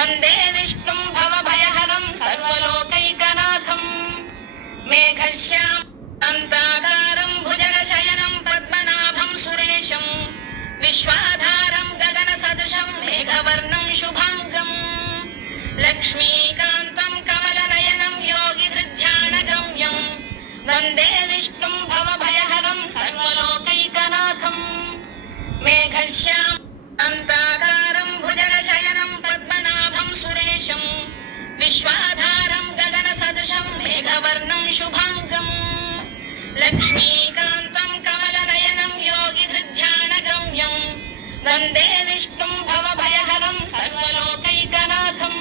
वन्दे विष्णुं भवभयहरं सर्वलोकैकनाथं मेघश्यामकान्ताकारं भुजगशयनं पद्मनाभं सुरेशं विश्वाधारं गगनसदृशं मेघवर्णं शुभाङ्गं लक्ष्मीकान्तं कमलनयनं योगिहृद्ध्यानगम्यं वन्दे विष्णुं भवभयहरं सर्वलोकैकनाथं मेघश्यामकान्ताकारं भुजगशयनं पद्मनाभं सुरेशं विश्वाधारं गगनसदृशं मेघवर्णं शुभाङ्गं लक्ष्मीकान्तं कमलनयनं योगिहृद्ध्यानगम्यं वन्दे विष्णुं भवभयहरं सर्वलोकैकनाथं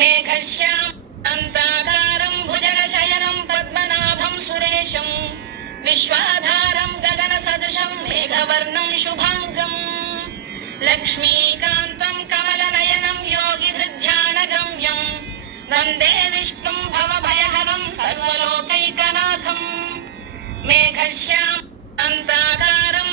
मेघश्यामकान्ताकारं भुजगशयनं पद्मनाभं सुरेशं विश्वाधारं गगनसदृशं मेघवर्णं शुभाङ्गं लक्ष्मीकान्तं कमलनयनं योगिहृद्ध्यानगम्यं वन्दे विष्णुं भवभयहरं सर्वलोकैकनाथं मेघश्यामकान्ताकारं